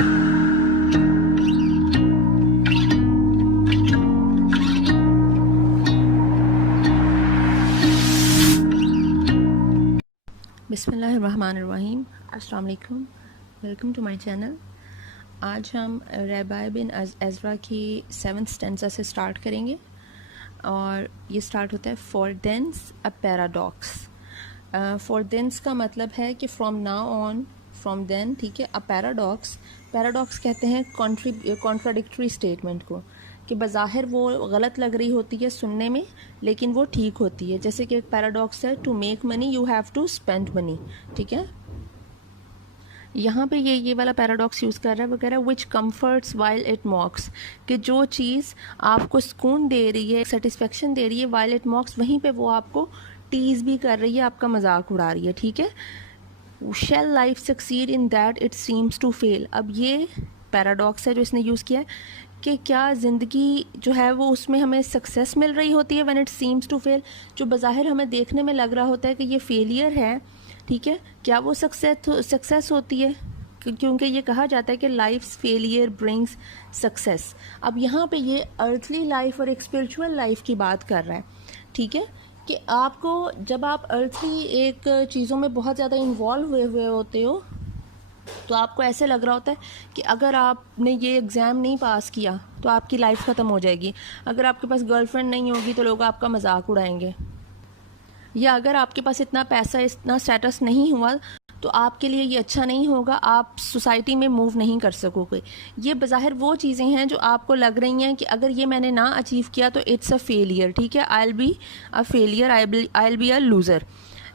बिस्मिल्लाहिर्रहमानिर्रहीम। अस्सलाम वालेकुम, वेलकम टू माय चैनल। आज हम रबाई बिन एज़रा की 7th स्टेंजा से स्टार्ट करेंगे और ये स्टार्ट होता है for thence a paradox. For thence का मतलब है कि from now on, from then, ठीक है। अ पैराडॉक्स कहते हैं कॉन्ट्राडिक्टरी स्टेटमेंट को, कि बज़ाहिर वो गलत लग रही होती है सुनने में लेकिन वो ठीक होती है। जैसे कि एक पैराडॉक्स है, to make money you have to spend money, ठीक है। यहाँ पे ये वाला पैराडॉक्स यूज़ कर रहा है, वो कह रहा है विच कम्फर्ट्स वाइल इट मॉक्स, कि जो चीज़ आपको सुकून दे रही है, सेटिस्फेक्शन दे रही है, वाइल इट मॉक्स, वहीं पे वो आपको टीज़ भी कर रही है, आपका मजाक उड़ा रही है, ठीक है। Shall life succeed in that it seems to fail. अब ये पैराडॉक्स है जो इसने यूज़ किया है कि क्या ज़िंदगी जो है वो उसमें हमें सक्सेस मिल रही होती है, when it seems to fail, जो बज़ाहिर हमें देखने में लग रहा होता है कि ये फेलियर है, ठीक है, क्या वो सक्सेस होती है? क्योंकि ये कहा जाता है कि लाइफ्स फेलियर ब्रिंग्स सक्सेस। अब यहाँ पे ये अर्थली लाइफ और एक स्पिरिचुअल लाइफ की बात कर रहा है, ठीक है, कि आपको जब आप अर्थली एक चीज़ों में बहुत ज़्यादा इन्वॉल्व हुए होते हो तो आपको ऐसे लग रहा होता है कि अगर आपने ये एग्ज़ाम नहीं पास किया तो आपकी लाइफ ख़त्म हो जाएगी, अगर आपके पास गर्लफ्रेंड नहीं होगी तो लोग आपका मजाक उड़ाएंगे, या अगर आपके पास इतना पैसा, इतना स्टेटस नहीं हुआ तो आपके लिए ये अच्छा नहीं होगा, आप सोसाइटी में मूव नहीं कर सकोगे। ये बज़ाहिर वो चीज़ें हैं जो आपको लग रही हैं कि अगर ये मैंने ना अचीव किया तो इट्स अ फेलियर, ठीक है, I will be a failure, I will be a loser.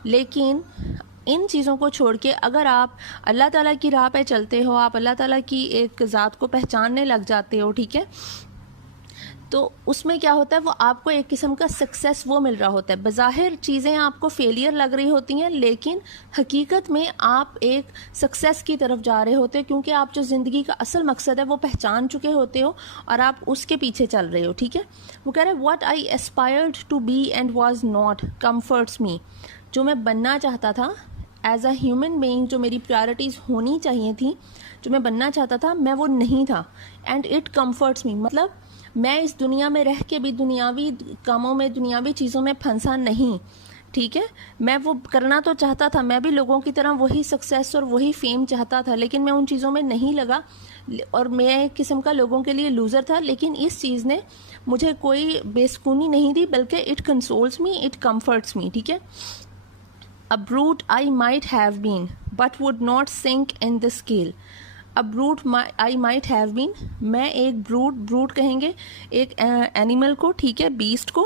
लेकिन इन चीज़ों को छोड़ के अगर आप अल्लाह ताला की राह पे चलते हो, आप अल्लाह ताला की एक ज़ात को पहचानने लग जाते हो, ठीक है, तो उसमें क्या होता है, वो आपको एक किस्म का सक्सेस वो मिल रहा होता है। बज़ाहिर चीज़ें आपको फेलियर लग रही होती हैं लेकिन हकीकत में आप एक सक्सेस की तरफ जा रहे होते हो, क्योंकि आप जो ज़िंदगी का असल मकसद है वो पहचान चुके होते हो और आप उसके पीछे चल रहे हो, ठीक है। वो कह रहे हैं what I aspired to be and was not comforts me, जो मैं बनना चाहता था एज अ ह्यूमन बीइंग, जो मेरी प्रायोरिटीज़ होनी चाहिए थी, जो मैं बनना चाहता था, मैं वो नहीं था। एंड इट कम्फर्ट्स मी, मतलब मैं इस दुनिया में रह के भी दुनियावी कामों में, दुनियावी चीज़ों में फंसा नहीं, ठीक है। मैं वो करना तो चाहता था, मैं भी लोगों की तरह वही सक्सेस और वही फेम चाहता था, लेकिन मैं उन चीज़ों में नहीं लगा और मैं एक किस्म का लोगों के लिए लूज़र था। लेकिन इस चीज़ ने मुझे कोई बेसुकूनी नहीं दी, बल्कि it consoles me, it comforts me, ठीक है। A brute I might have been, but would not sink in the scale. A brute I might have been, मैं एक ब्रूट कहेंगे एक एनिमल को, ठीक है, बीस्ट को,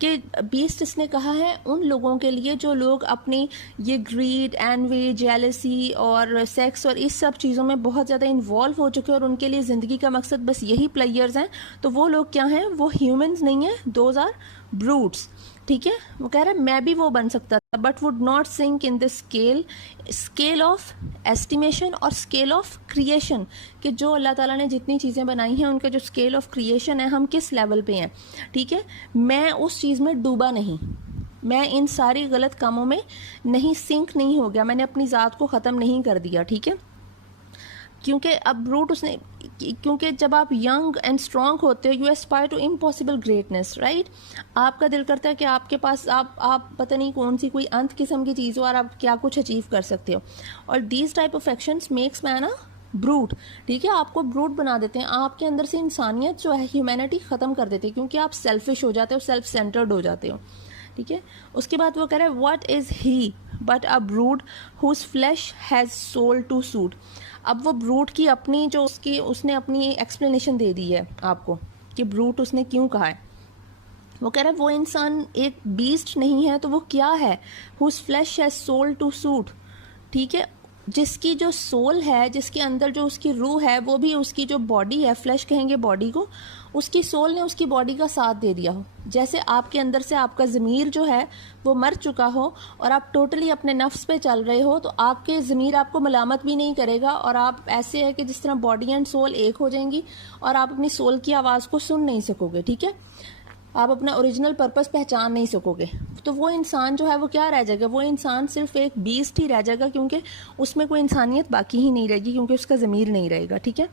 कि बीस्ट इसने कहा है उन लोगों के लिए जो लोग अपनी ये ग्रीड, एनवी, जेलसी और सेक्स और इस सब चीज़ों में बहुत ज़्यादा इन्वॉल्व हो चुके हैं और उनके लिए ज़िंदगी का मकसद बस यही प्लेयर्स हैं। तो वो लोग क्या हैं, वो ह्यूमंस नहीं हैं, दोज आर ब्रूट्स, ठीक है। वो कह रहा है मैं भी वो बन सकता था, but would not sink in the scale of estimation और स्केल ऑफ क्रिएशन, कि जो अल्लाह ताला ने जितनी चीज़ें बनाई हैं उनका जो स्केल ऑफ क्रिएशन है, हम किस लेवल पे हैं, ठीक है। मैं उस चीज़ में डूबा नहीं, मैं इन सारी गलत कामों में नहीं सिंक नहीं हो गया, मैंने अपनी ज़ात को ख़त्म नहीं कर दिया, ठीक है। क्योंकि अब ब्रूट उसने, क्योंकि जब आप यंग एंड स्ट्रॉन्ग होते हो, you aspire to impossible greatness, right. आपका दिल करता है कि आपके पास आप पता नहीं कौन सी कोई अंत किस्म की चीज़ हो और आप क्या कुछ अचीव कर सकते हो। और these type of actions makes man a brute, ठीक है, आपको ब्रूट बना देते हैं, आपके अंदर से इंसानियत जो है, ह्यूमैनिटी ख़त्म कर देते हैं, क्योंकि आप सेल्फिश हो जाते हो, सेल्फ सेंटर्ड हो जाते हो, ठीक है। उसके बाद वो कह रहा है what is he but a brute whose flesh has soul to suit. अब वो ब्रूट की अपनी जो उसने अपनी एक्सप्लेनेशन दे दी है आपको कि ब्रूट उसने क्यों कहा है। वो कह रहा है वो इंसान एक बीस्ट नहीं है तो वो क्या है, whose flesh has soul to suit, ठीक है, जिसकी जो सोल है, जिसके अंदर जो उसकी रूह है, वो भी उसकी जो बॉडी है, फ्लैश कहेंगे बॉडी को, उसकी सोल ने उसकी बॉडी का साथ दे दिया हो। जैसे आपके अंदर से आपका ज़मीर जो है वो मर चुका हो और आप टोटली अपने नफ्स पे चल रहे हो, तो आपके ज़मीर आपको मलामत भी नहीं करेगा और आप ऐसे है कि जिस तरह बॉडी एंड सोल एक हो जाएंगी और आप अपनी सोल की आवाज़ को सुन नहीं सकोगे, ठीक है। आप अपना ओरिजिनल पर्पस पहचान नहीं सकोगे, तो वो इंसान जो है वो क्या रह जाएगा, वो इंसान सिर्फ एक बीस्ट ही रह जाएगा, क्योंकि उसमें कोई इंसानियत बाकी ही नहीं रहेगी, क्योंकि उसका ज़मीर नहीं रहेगा। ठीक है।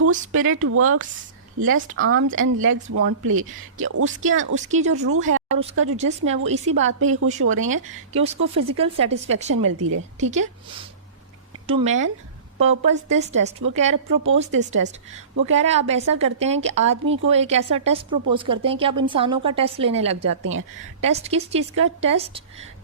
Who spirit works lest arms and legs won't play, कि उसकी जो रूह है और उसका जो जिस्म है वो इसी बात पे ही खुश हो रहे हैं कि उसको फिजिकल सेटिस्फेक्शन मिलती रहे। ठीक है। To man purpose this test, वो कह रहे प्रपोज दिस टेस्ट, वो कह रहा है आप ऐसा करते हैं कि आदमी को एक ऐसा टेस्ट प्रपोज करते हैं कि आप इंसानों का टेस्ट लेने लग जाते हैं। टेस्ट किस चीज़ का? Test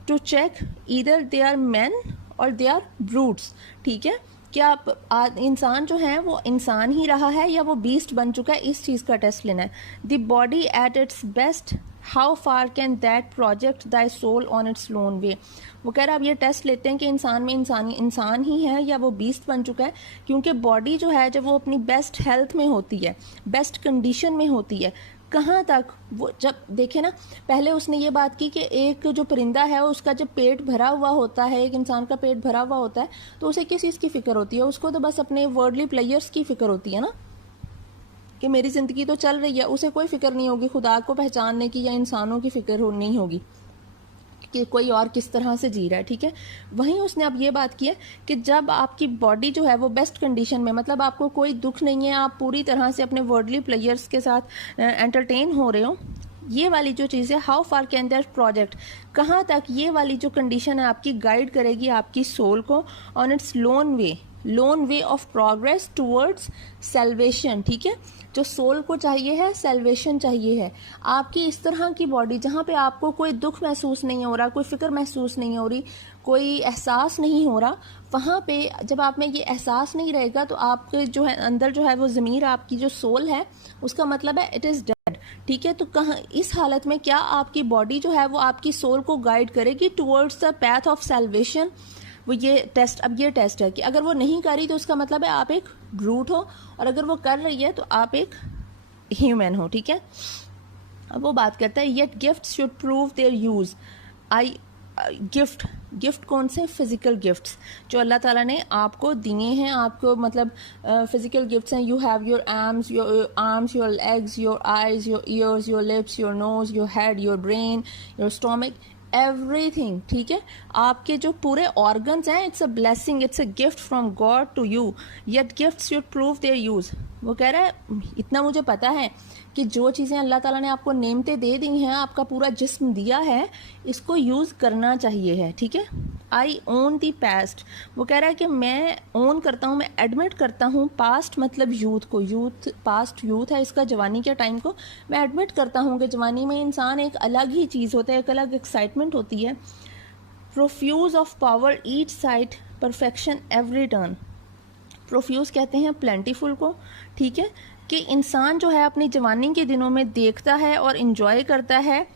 to check either they are man और दे आर ब्रूट्स। ठीक है। क्या आप इंसान जो है वो इंसान ही रहा है या वो बीस्ट बन चुका है, इस चीज़ का टेस्ट लेना है। The body at its best, how far can that project thy soul on its lone way. वो कह रहा है आप ये टेस्ट लेते हैं कि इंसान में इंसान ही है या वो बीस्ट बन चुका है, क्योंकि बॉडी जो है जब वो अपनी बेस्ट हेल्थ में होती है, बेस्ट कंडीशन में होती है, कहाँ तक वो, जब देखे ना पहले उसने ये बात की कि एक जो परिंदा है उसका जब पेट भरा हुआ होता है, एक इंसान का पेट भरा हुआ होता है, तो उसे किस चीज़ की फिक्र होती है? उसको तो बस अपने वर्ल्डली प्लेयर्स की फिक्र होती है ना, कि मेरी ज़िंदगी तो चल रही है, उसे कोई फिक्र नहीं होगी खुदा को पहचानने की या इंसानों की फिक्र नहीं होगी कि कोई और किस तरह से जी रहा है। ठीक है। वहीं उसने अब ये बात की है कि जब आपकी बॉडी जो है वो बेस्ट कंडीशन में, मतलब आपको कोई दुख नहीं है, आप पूरी तरह से अपने वर्ल्डली प्लेयर्स के साथ एंटरटेन हो रहे हो, ये वाली जो चीज़ है, how far can that project, कहाँ तक ये वाली जो कंडीशन है आपकी गाइड करेगी आपकी सोल को on its lone way of progress towards salvation. ठीक है। जो सोल को चाहिए है, सेल्वेशन चाहिए है। आपकी इस तरह की बॉडी जहाँ पे आपको कोई दुख महसूस नहीं हो रहा, कोई फिक्र महसूस नहीं हो रही, कोई एहसास नहीं हो रहा, वहाँ पे जब आप में ये एहसास नहीं रहेगा तो आपके जो है अंदर जो है वो ज़मीर, आपकी जो सोल है, उसका मतलब है इट इज़ डेड। ठीक है। तो कहाँ इस हालत में क्या आपकी बॉडी जो है वो आपकी सोल को गाइड करेगी towards the path of salvation? वो ये टेस्ट, अब ये टेस्ट है कि अगर वो नहीं कर रही तो उसका मतलब है आप एक ब्रूट हो, और अगर वो कर रही है तो आप एक ह्यूमन हो। ठीक है। अब वो बात करता है yet gift should prove their use. Gift कौन से? फिजिकल गिफ्ट्स जो अल्लाह ताला ने आपको दिए हैं, आपको मतलब फिजिकल गिफ्ट्स हैं। You have your arms, your legs, your eyes, your ears, your lips, your nose, your head, your brain, your stomach, everything. ठीक है। आपके जो पूरे ऑर्गन्स हैं, it's a blessing, it's a gift from God to you, yet gift should prove their use. वो कह रहा है इतना मुझे पता है कि जो चीज़ें अल्लाह ताला ने आपको नेमतें दे दी हैं, आपका पूरा जिस्म दिया है, इसको यूज़ करना चाहिए है। ठीक है। आई ओन दी पास्ट, वो कह रहा है कि मैं ओन करता हूँ, मैं एडमिट करता हूँ, पास्ट मतलब यूथ को, पास्ट यूथ है इसका, जवानी के टाइम को मैं एडमिट करता हूँ कि जवानी में इंसान एक अलग ही चीज़ होता है, एक अलग एक्साइटमेंट होती है। Profuse of power each side perfection every turn. Profuse कहते हैं प्लेंटीफुल को। ठीक है। कि इंसान जो है अपनी जवानी के दिनों में देखता है और इन्जॉय करता है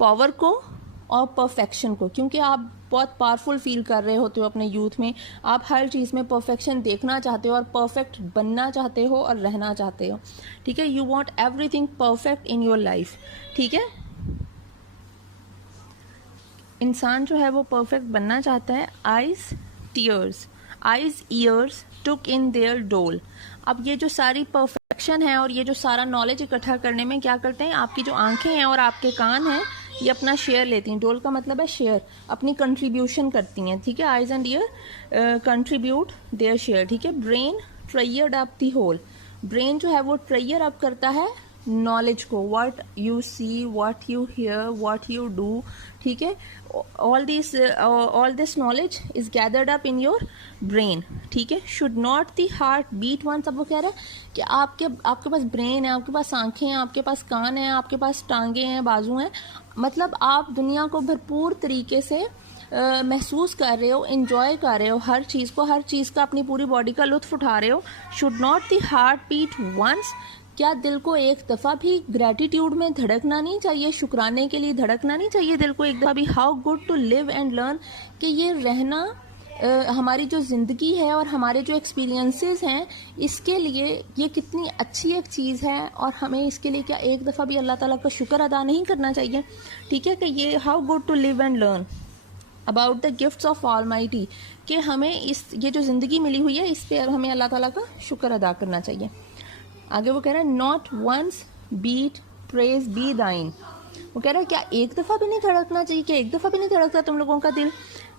पावर को और परफेक्शन को, क्योंकि आप बहुत पावरफुल फील कर रहे होते हो अपने यूथ में, आप हर चीज़ में परफेक्शन देखना चाहते हो और परफेक्ट बनना चाहते हो और रहना चाहते हो। ठीक है। You want everything perfect in your life. ठीक है। इंसान जो है वो परफेक्ट बनना चाहता है। Eyes years took in their डोल। अब ये जो सारी परफेक्शन है और ये जो सारा नॉलेज इकट्ठा करने में क्या करते हैं, आपकी जो आंखें हैं और आपके कान हैं, ये अपना शेयर लेती हैं। डोल का मतलब है शेयर, अपनी कंट्रीब्यूशन करती हैं। ठीक है। Eyes and ear contribute their share. ठीक है। Brain treasured up the whole. Brain जो है वो ट्रेयर अप करता है नॉलेज को, what you see, what you hear, what you do. ठीक है। All this knowledge is gathered up in your brain. ठीक है। Should not the heart beat once. अब वो कह रहा है कि आपके पास ब्रेन है, आपके पास आंखें हैं, आपके पास कान हैं, आपके पास टांगे हैं, बाजू हैं, मतलब आप दुनिया को भरपूर तरीके से महसूस कर रहे हो, एंजॉय कर रहे हो हर चीज़ को, हर चीज़ का अपनी पूरी बॉडी का लुत्फ उठा रहे हो। Should not the heart beat once. क्या दिल को एक दफ़ा भी ग्रेटिट्यूड में धड़कना नहीं चाहिए, शुक्राने के लिए धड़कना नहीं चाहिए दिल को एक दफ़ा भी? How good to live and learn, कि ये रहना हमारी जो ज़िंदगी है और हमारे जो एक्सपीरियंसेस हैं, इसके लिए ये कितनी अच्छी एक चीज़ है, और हमें इसके लिए क्या एक दफ़ा भी अल्लाह ताला का शुक्र अदा नहीं करना चाहिए? ठीक है। कि ये how good to live and learn about the gifts of Almighty, कि हमें ये जो ज़िंदगी मिली हुई है, इस पर हमें अल्लाह ताला का शुक्र अदा करना चाहिए। आगे वो कह रहा है not once beat praise be thine. वो कह रहा है क्या एक दफ़ा भी नहीं धड़कना चाहिए, क्या एक दफ़ा भी नहीं धड़कता तुम लोगों का दिल?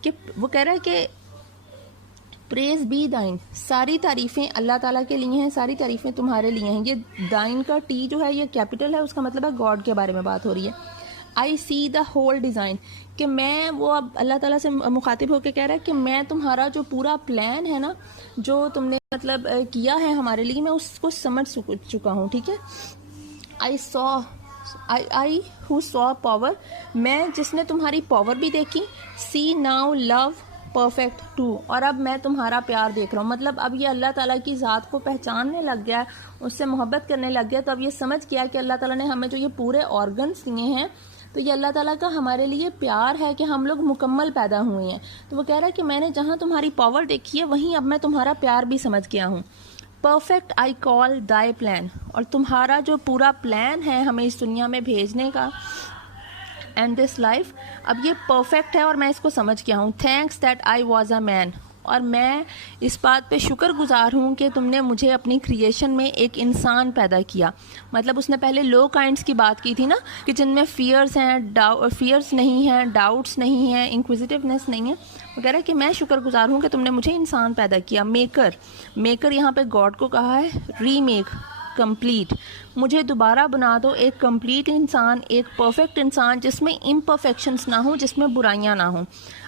कि वो कह रहा है कि प्रेज बी दाइन, सारी तारीफ़ें अल्लाह ताला के लिए हैं, सारी तारीफ़ें तुम्हारे लिए हैं। ये दाइन का टी जो है ये कैपिटल है, उसका मतलब है गॉड के बारे में बात हो रही है। आई सी द होल डिज़ाइन, कि मैं, वो अब अल्लाह ताला से मुखातिब होकर कह रहा है कि मैं तुम्हारा जो पूरा प्लान है ना, जो तुमने मतलब किया है हमारे लिए, मैं उसको समझ चुका हूँ, ठीक है। आई हु सॉ पावर, मैं जिसने तुम्हारी पावर भी देखी। सी नाउ लव परफेक्ट टू, और अब मैं तुम्हारा प्यार देख रहा हूँ। मतलब अब ये अल्लाह ताला की ज़ात को पहचानने लग गया है, उससे मोहब्बत करने लग गया। तो अब ये समझ गया कि अल्लाह ताला ने हमें जो ये पूरे ऑर्गन्स दिए हैं, तो ये अल्लाह ताला का हमारे लिए प्यार है कि हम लोग मुकम्मल पैदा हुए हैं। तो वो कह रहा है कि मैंने जहाँ तुम्हारी पावर देखी है, वहीं अब मैं तुम्हारा प्यार भी समझ गया हूँ। Perfect I call Dai plan, और तुम्हारा जो पूरा प्लान है हमें इस दुनिया में भेजने का, एंड दिस लाइफ, अब ये परफेक्ट है और मैं इसको समझ गया हूँ। Thanks that I was a man, और मैं इस बात पे शुक्रगुजार हूँ कि तुमने मुझे अपनी क्रिएशन में एक इंसान पैदा किया। मतलब उसने पहले लो काइंड्स की बात की थी ना, कि जिनमें फियर्स हैं, फियर्स नहीं हैं, डाउट्स नहीं हैं, इंक्विजिटिवनेस नहीं है। वो कह रहा है कि मैं शुक्रगुजार हूँ कि तुमने मुझे इंसान पैदा किया। मेकर यहाँ पे गॉड को कहा है। रीमेक, कंप्लीट, मुझे दोबारा बना दो एक कंप्लीट इंसान, एक परफेक्ट इंसान जिसमें इम्परफेक्शंस ना हो, जिसमें बुराइयां ना हो।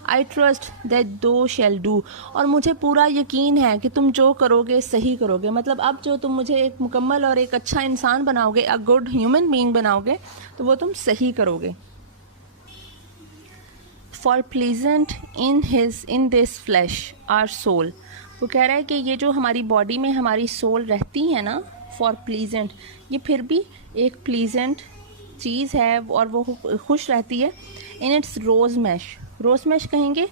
आई ट्रस्ट दैट दो शैल डू, और मुझे पूरा यकीन है कि तुम जो करोगे सही करोगे। मतलब अब जो तुम मुझे एक मुकम्मल और एक अच्छा इंसान बनाओगे, अ गुड ह्यूमन बीइंग बनाओगे, तो वो तुम सही करोगे। For pleasant in this flesh our soul, वो कह रहा है कि ये जो हमारी बॉडी में हमारी सोल रहती है ना, फॉर प्लीजेंट, ये फिर भी एक प्लीजेंट चीज़ है और वो खुश रहती है। इन इट्स रोज़ मैश कहेंगे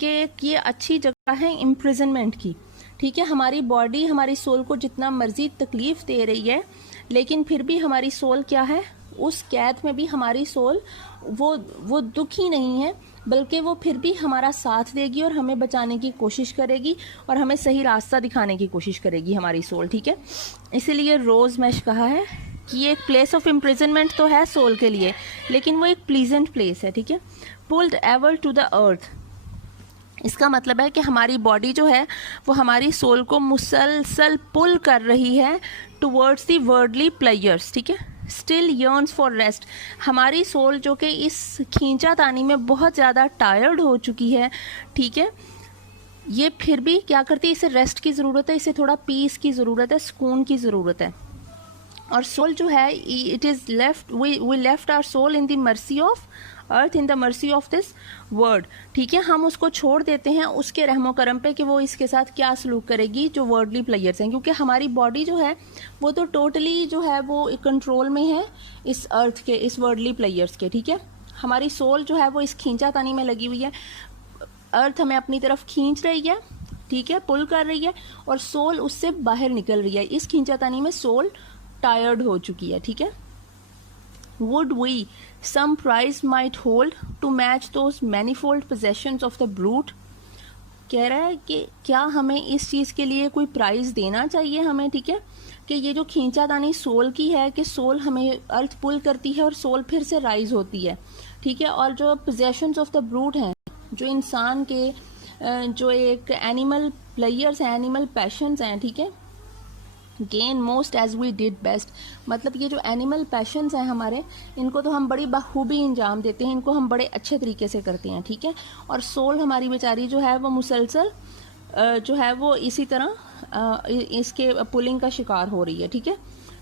कि ये अच्छी जगह है इम्प्रिजनमेंट की, ठीक है। हमारी बॉडी हमारी सोल को जितना मर्जी तकलीफ़ दे रही है, लेकिन फिर भी हमारी सोल क्या है, उस कैद में भी हमारी सोल वो दुखी नहीं है, बल्कि वो फिर भी हमारा साथ देगी और हमें बचाने की कोशिश करेगी और हमें सही रास्ता दिखाने की कोशिश करेगी हमारी सोल, ठीक है। इसीलिए रोज़ मैश कहा है कि ये एक प्लेस ऑफ इम्प्रिजनमेंट तो है सोल के लिए, लेकिन वो एक प्लीजेंट प्लेस है, ठीक है। Pulled ever to the earth, इसका मतलब है कि हमारी बॉडी जो है वो हमारी सोल को मुसलसल पुल कर रही है टुवर्ड्स दी वर्ल्डली प्लेयर्स, ठीक है। स्टिल यर्न्स फॉर रेस्ट, हमारी सोल जो कि इस खींचातानी में बहुत ज़्यादा टायर्ड हो चुकी है, ठीक है, ये फिर भी क्या करती है, इसे रेस्ट की ज़रूरत है, इसे थोड़ा पीस की ज़रूरत है, सुकून की ज़रूरत है। और सोल जो है, it is left, we left our soul in the mercy of earth, in the mercy of this word, ठीक है। हम उसको छोड़ देते हैं उसके रहमो करम पे कि वो इसके साथ क्या सलूक करेगी जो वर्डली प्लेयर्स हैं, क्योंकि हमारी बॉडी जो है वो तो टोटली जो है वो कंट्रोल में है इस अर्थ के, इस वर्डली प्लेयर्स के, ठीक है। हमारी सोल जो है वो इस खींचातानी में लगी हुई है, अर्थ हमें अपनी तरफ खींच रही है, ठीक है, पुल कर रही है, और सोल उससे बाहर निकल रही है। इस खींचातानी में सोल टायर्ड हो चुकी है, ठीक है। Would we some prize might hold to match those manifold possessions of the brute, कह रहा है कि क्या हमें इस चीज़ के लिए कोई प्राइज़ देना चाहिए हमें, ठीक है, कि ये जो खींचातानी सोल की है कि सोल हमें अर्थ पुल करती है और सोल फिर से राइज होती है, ठीक है। और जो possessions of the brute हैं, जो इंसान के जो एक एनिमल प्लेयर्स हैं, एनिमल पैशंस हैं, ठीक है, gain most as we did best, मतलब ये जो एनिमल पैशंस हैं हमारे, इनको तो हम बड़ी बखूबी अंजाम देते हैं, इनको हम बड़े अच्छे तरीके से करते हैं, ठीक है। और सोल हमारी बेचारी जो है वो मुसलसल जो है वो इसी तरह इसके पुलिंग का शिकार हो रही है, ठीक है।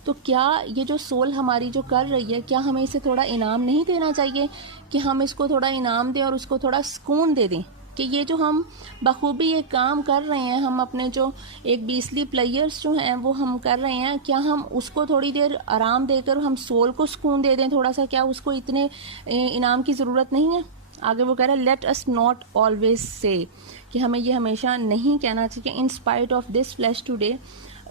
तो क्या ये जो सोल हमारी जो कर रही है, क्या हमें इसे थोड़ा इनाम नहीं देना चाहिए, कि हम इसको थोड़ा इनाम दें और उसको थोड़ा सुकून दे दें कि ये जो हम बखूबी ये काम कर रहे हैं, हम अपने जो एक बीसली प्लेयर्स जो हैं वो हम कर रहे हैं, क्या हम उसको थोड़ी देर आराम देकर हम सोल को सुकून दे दें थोड़ा सा, क्या उसको इतने इनाम की ज़रूरत नहीं है। आगे वो कह रहा है let us not always say, कि हमें ये हमेशा नहीं कहना चाहिए in spite of this flash today,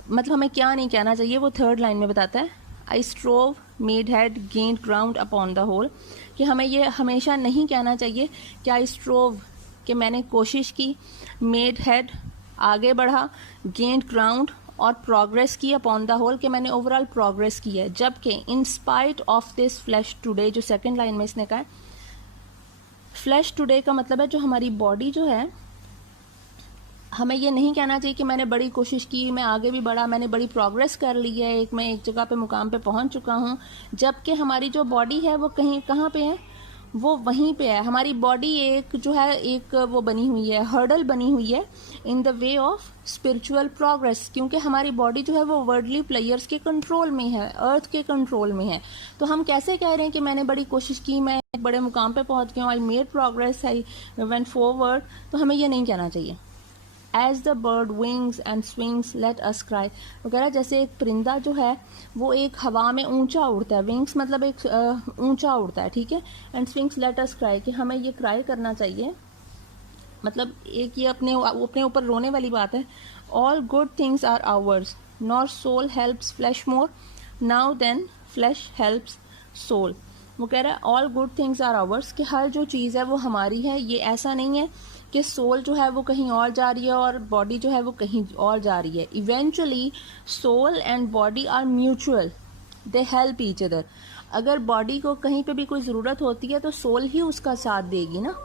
मतलब हमें क्या नहीं कहना चाहिए, वो थर्ड लाइन में बताता है। I strove made head gained ground upon the whole, कि हमें ये हमेशा नहीं कहना चाहिए कि आई स्ट्रोव, कि मैंने कोशिश की, मेड हेड आगे बढ़ा, गेंड ग्राउंड और प्रोग्रेस की अपॉन द होल, कि मैंने ओवरऑल प्रोग्रेस की है। जबकि in spite of this flash today, जो सेकंड लाइन में इसने कहा है, फ्लैश टुडे का मतलब है जो हमारी बॉडी जो है, हमें ये नहीं कहना चाहिए कि मैंने बड़ी कोशिश की, मैं आगे भी बढ़ा, मैंने बड़ी प्रोग्रेस कर ली है, मैं एक जगह पे मुकाम पे पहुंच चुका हूँ। जबकि हमारी जो बॉडी है वो कहीं कहाँ पे है, वो वहीं पे है। हमारी बॉडी एक जो है एक वो बनी हुई है, हर्डल बनी हुई है in the way of spiritual progress, क्योंकि हमारी बॉडी जो है वो वर्ल्डली प्लेयर्स के कंट्रोल में है, अर्थ के कंट्रोल में है। तो हम कैसे कह रहे हैं कि मैंने बड़ी कोशिश की, मैं एक बड़े मुकाम पे पहुंच गया हूँ, I made progress, I went forward. तो हमें ये नहीं कहना चाहिए। As the bird wings and swings let us cry, वगैरह, जैसे एक परिंदा जो है वो एक हवा में ऊंचा उड़ता है, विंग्स मतलब एक ऊंचा उड़ता है, ठीक है, and swings let us cry, कि हमें ये क्राई करना चाहिए। मतलब एक ये अपने ऊपर रोने वाली बात है। All good things are ours, nor soul helps flesh more, now than flesh helps soul. वो कह रहा है all good things are ours, कि हर जो चीज़ है वो हमारी है। ये ऐसा नहीं है कि सोल जो है वो कहीं और जा रही है और बॉडी जो है वो कहीं और जा रही है। Eventually soul and body are mutual, they help each other. अगर बॉडी को कहीं पे भी कोई ज़रूरत होती है तो सोल ही उसका साथ देगी ना,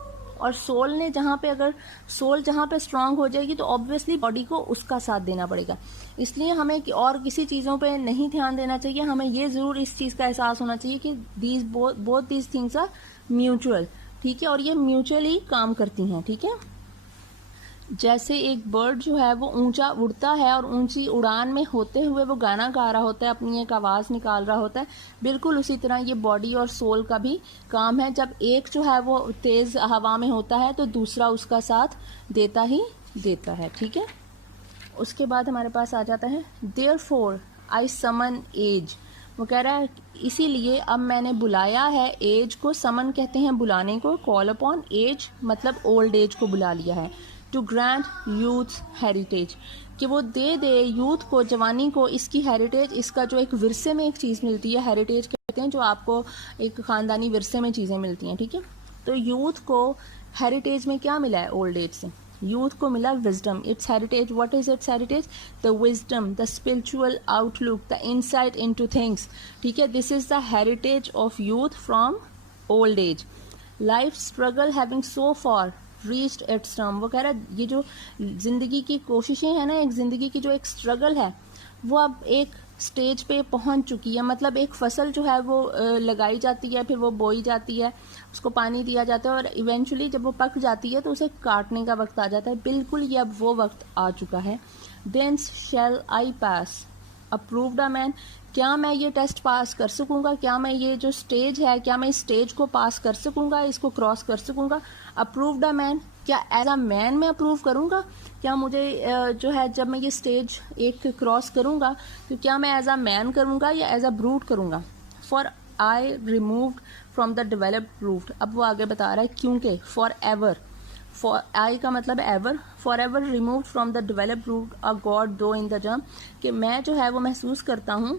और सोल ने जहाँ पे, अगर सोल जहाँ पे स्ट्रांग हो जाएगी तो ऑब्वियसली बॉडी को उसका साथ देना पड़ेगा। इसलिए हमें और किसी चीज़ों पे नहीं ध्यान देना चाहिए, हमें ये ज़रूर इस चीज़ का एहसास होना चाहिए कि both these things are mutual, ठीक है, और ये म्यूचुअली काम करती हैं, ठीक है। जैसे एक बर्ड जो है वो ऊंचा उड़ता है और ऊंची उड़ान में होते हुए वो गाना गा रहा होता है, अपनी एक आवाज़ निकाल रहा होता है, बिल्कुल उसी तरह ये बॉडी और सोल का भी काम है। जब एक जो है वो तेज़ हवा में होता है तो दूसरा उसका साथ देता ही देता है, ठीक है। उसके बाद हमारे पास आ जाता है देयरफॉर आई समन एज, वो कह रहा है इसीलिए अब मैंने बुलाया है एज को। समन कहते हैं बुलाने को, कॉल अपॉन, एज मतलब ओल्ड एज को बुला लिया है। टू ग्रांट यूथ हेरिटेज, कि वो दे यूथ को, जवानी को इसकी हेरिटेज, इसका जो एक विरसे में एक चीज़ मिलती है, हेरिटेज कहते हैं जो आपको एक ख़ानदानी विरसे में चीज़ें मिलती हैं, ठीक है। तो यूथ को हेरिटेज में क्या मिला है ओल्ड एज से, यूथ को मिला wisdom. It's heritage, what is it's heritage, the wisdom, the spiritual outlook, the insight into things, ठीक है। This is the heritage of youth from old age. Life struggle having so for reached it's term, वो कह रहा है ये जो जिंदगी की कोशिशें हैं ना, एक जिंदगी की जो एक स्ट्रगल है वो अब एक स्टेज पे पहुंच चुकी है। मतलब एक फसल जो है वो लगाई जाती है, फिर वो बोई जाती है, उसको पानी दिया जाता है और इवेंचुअली जब वो पक जाती है तो उसे काटने का वक्त आ जाता है। बिल्कुल ये अब वो वक्त आ चुका है। Thence shall I pass approved a man, क्या मैं ये टेस्ट पास कर सकूंगा, क्या मैं ये जो स्टेज है, क्या मैं इस स्टेज को पास कर सकूंगा, इसको क्रॉस कर सकूंगा। अप्रूव्ड अ मैन, क्या एज अ मैन मैं अप्रूव करूंगा, क्या मुझे जो है जब मैं ये स्टेज एक क्रॉस करूंगा तो क्या मैं एज अ मैन करूंगा या एज अ ब्रूट करूंगा। For I removed from the developed root, अब वो आगे बता रहा है क्योंकि फॉर एवर, फॉर आई का मतलब ever, for ever removed from the developed root a god though in the germ, कि मैं जो है वो महसूस करता हूँ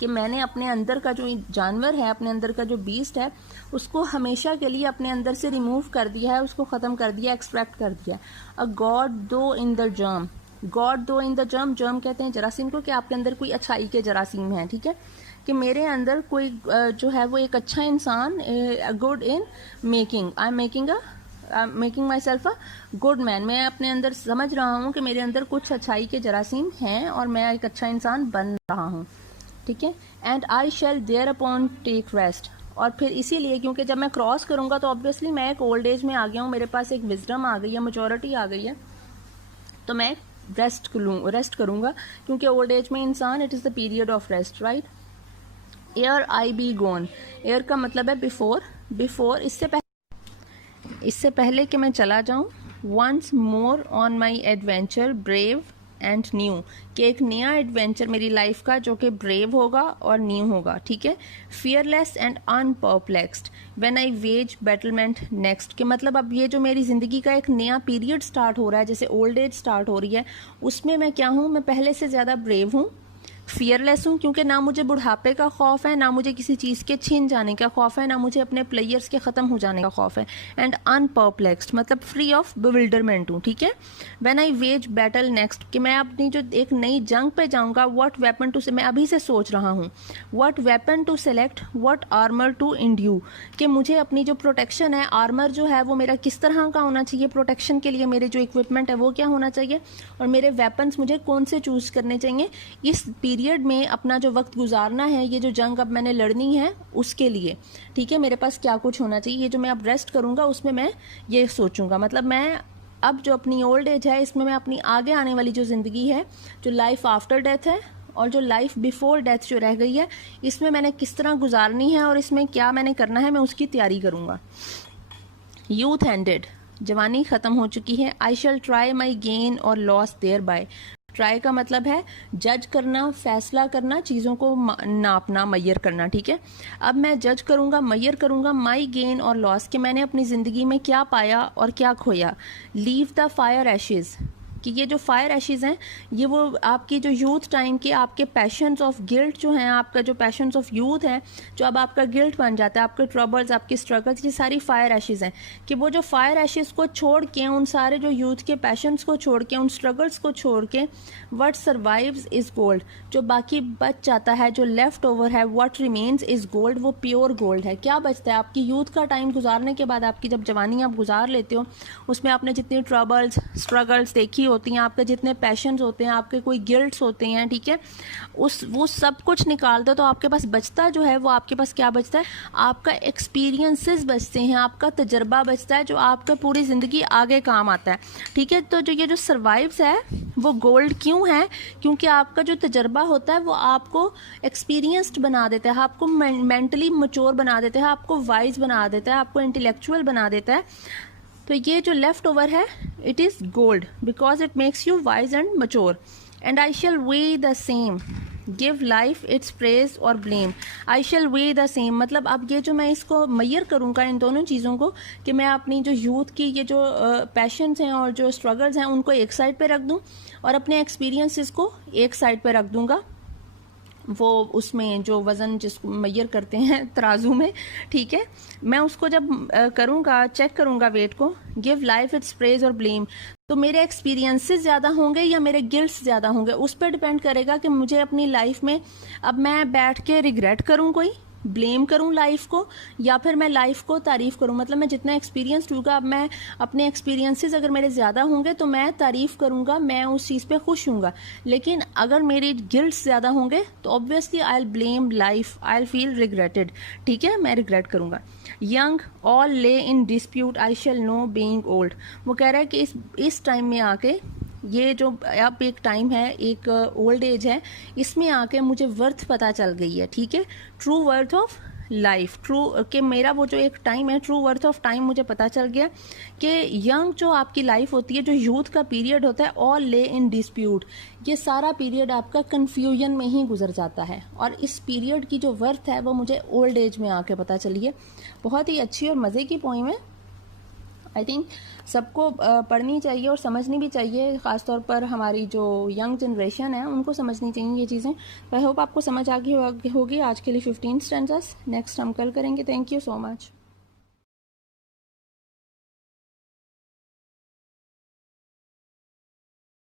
कि मैंने अपने अंदर का जो जानवर है, अपने अंदर का जो बीस्ट है, उसको हमेशा के लिए अपने अंदर से रिमूव कर दिया है, उसको ख़त्म कर दिया, एक्सट्रैक्ट कर दिया। अ god though in the germ, God though in the germ, germ कहते हैं जरासीम को, कि आपके अंदर कोई अच्छाई के जरासीम है, ठीक है, कि मेरे अंदर कोई जो है वो एक अच्छा इंसान, good in making, I am making my self a good man, मैं अपने अंदर समझ रहा हूँ कि मेरे अंदर कुछ अच्छाई के जरासीम हैं और मैं एक अच्छा इंसान बन रहा हूँ, ठीक है। And I shall thereupon take rest, और फिर इसीलिए क्योंकि जब मैं क्रॉस करूंगा तो ऑब्वियसली मैं एक ओल्ड एज में आ गया हूँ, मेरे पास एक विजडम आ गई है, मेच्योरिटी आ गई है, तो मैं रेस्ट करूंगा, क्योंकि ओल्ड एज में इंसान, it is the period of rest, right. Ere I be gone, ere का मतलब है बिफोर, इससे पहले कि मैं चला जाऊं। Once more on my adventure brave and new, कि एक नया एडवेंचर मेरी लाइफ का जो कि ब्रेव होगा और न्यू होगा, ठीक है। Fearless and unperplexed when I wage battlement next, के मतलब अब ये जो मेरी ज़िंदगी का एक नया पीरियड स्टार्ट हो रहा है, जैसे ओल्ड एज स्टार्ट हो रही है, उसमें मैं क्या हूँ, मैं पहले से ज़्यादा ब्रेव हूँ, फियरलेस हूँ क्योंकि ना मुझे बुढ़ापे का खौफ है, ना मुझे किसी चीज़ के छिन जाने का खौफ है, ना मुझे अपने प्लेयर्स के ख़त्म हो जाने का खौफ है। एंड अनपर्प्लेक्स्ड मतलब फ्री ऑफ बिविल्डरमेंट हूँ, ठीक है। When I wage battle next, कि मैं अपनी जो एक नई जंग पे जाऊँगा, व्हाट वेपन टू, मैं अभी से सोच रहा हूँ what weapon to select, what armour to endue, कि मुझे अपनी जो प्रोटेक्शन है, आर्मर जो है वो मेरा किस तरह का होना चाहिए, प्रोटेक्शन के लिए मेरे जो इक्विपमेंट है वो क्या होना चाहिए, और मेरे वेपन्स मुझे कौन से चूज़ करने चाहिए इस पीरियड में अपना जो वक्त गुजारना है, ये जो जंग अब मैंने लड़नी है उसके लिए, ठीक है। मेरे पास क्या कुछ होना चाहिए, ये जो मैं अब रेस्ट करूँगा उसमें मैं ये सोचूंगा। मतलब मैं अब जो अपनी ओल्ड एज है इसमें मैं अपनी आगे आने वाली जो ज़िंदगी है, जो लाइफ आफ्टर डेथ है और जो लाइफ बिफोर डेथ जो रह गई है, इसमें मैंने किस तरह गुजारनी है और इसमें क्या मैंने करना है, मैं उसकी तैयारी करूँगा। यूथ एंडेड, जवानी ख़त्म हो चुकी है। आई शैल ट्राई माई गेन और लॉस देयर बाय, ट्राई का मतलब है जज करना, फैसला करना, चीज़ों को नापना, मैयर करना, ठीक है। अब मैं जज करूँगा, मैयर करूँगा माई गेन और लॉस, कि मैंने अपनी ज़िंदगी में क्या पाया और क्या खोया। लीव द फायर एशेज़, कि ये जो फायर एशेज़ हैं ये वो आपकी जो यूथ टाइम के आपके पैशंस ऑफ गिल्ट जो हैं, आपका जो पैशंस ऑफ यूथ है जो अब आपका गिल्ट बन जाता है, आपके ट्रबल्स, आपके स्ट्रगल्स, ये सारी फायर एशेज़ हैं। कि वो जो फायर एशेज़ को छोड़ के, उन सारे जो यूथ के पैशंस को छोड़ के, उन स्ट्रगल्स को छोड़ के, व्हाट सर्वाइव्स इज़ गोल्ड, जो बाकी बच जाता है, जो लेफ्ट ओवर है, व्हाट रिमेन्स इज़ गोल्ड, वो प्योर गोल्ड है। क्या बचता है आपकी यूथ का टाइम गुजारने के बाद, आपकी जब जवानी आप गुजार लेते हो, उसमें आपने जितनी ट्रबल्स, स्ट्रगल्स देखी होती हैं, आपके जितने पैशंस होते हैं, आपके कोई गिल्ट्स होते हैं, ठीक है, वो सब कुछ निकाल दो तो आपके पास बचता जो है, वो आपके पास क्या बचता है, आपका एक्सपीरियंसेस बचते हैं, आपका तजर्बा बचता है, जो आपका पूरी ज़िंदगी आगे काम आता है, ठीक है। तो जो ये जो सर्वाइव्स है वो गोल्ड क्यों है, क्योंकि आपका जो तजर्बा होता है वो आपको एक्सपीरियंस्ड बना देता है, आपको मेंटली मैच्योर बना देता है, आपको वाइज बना देता है, आपको इंटेलेक्चुअल बना देता है। तो ये जो लेफ्ट ओवर है it is gold because it makes you wise and mature. And I shall weigh the same, give life its praise और blame. I shall weigh the same मतलब अब ये जो मैं इसको मैयर करूँगा इन दोनों चीज़ों को, कि मैं अपनी जो यूथ की ये जो पैशंस हैं और जो स्ट्रगल्स हैं उनको एक साइड पे रख दूँ और अपने एक्सपीरियंसेस को एक साइड पे रख दूँगा, वो उसमें जो वज़न जिसको मैयर करते हैं तराजू में, ठीक है, मैं उसको जब करूँगा, चेक करूँगा वेट को, गिव लाइफ इट्स प्रेज और ब्लेम, तो मेरे एक्सपीरियंसेस ज़्यादा होंगे या मेरे गिल्ट्स ज़्यादा होंगे, उस पर डिपेंड करेगा कि मुझे अपनी लाइफ में अब मैं बैठ के रिग्रेट करूँ, कोई ब्लेम करूं लाइफ को, या फिर मैं लाइफ को तारीफ़ करूं। मतलब मैं जितना एक्सपीरियंस्ड होगा, अब मैं अपने एक्सपीरियंसेस अगर मेरे ज़्यादा होंगे तो मैं तारीफ़ करूंगा, मैं उस चीज़ पे खुश हूँगा। लेकिन अगर मेरे गिल्ट्स ज़्यादा होंगे तो obviously I will blame life, I will feel regretted, ठीक है, मैं रिग्रेट करूँगा। Young all lay in dispute I shall know being old, वो कह रहा है कि इस टाइम में आके, ये जो अब एक टाइम है, एक ओल्ड एज है, इसमें आके मुझे वर्थ पता चल गई है, ठीक है, true worth of life, true कि मेरा वो जो एक टाइम है, ट्रू वर्थ ऑफ टाइम मुझे पता चल गया कि यंग जो आपकी लाइफ होती है, जो यूथ का पीरियड होता है, ऑल ले इन डिस्प्यूट, ये सारा पीरियड आपका कन्फ्यूजन में ही गुजर जाता है, और इस पीरियड की जो वर्थ है वो मुझे ओल्ड एज में आके पता चली है। बहुत ही अच्छी और मज़े की पोइम है, आई थिंक सबको पढ़नी चाहिए और समझनी भी चाहिए, ख़ासतौर पर हमारी जो यंग जनरेशन है उनको समझनी चाहिए ये चीज़ें। आई होप आपको समझ आ गई होगी। आज के लिए 15 स्टैंजास, नेक्स्ट हम कल करेंगे। Thank you so much.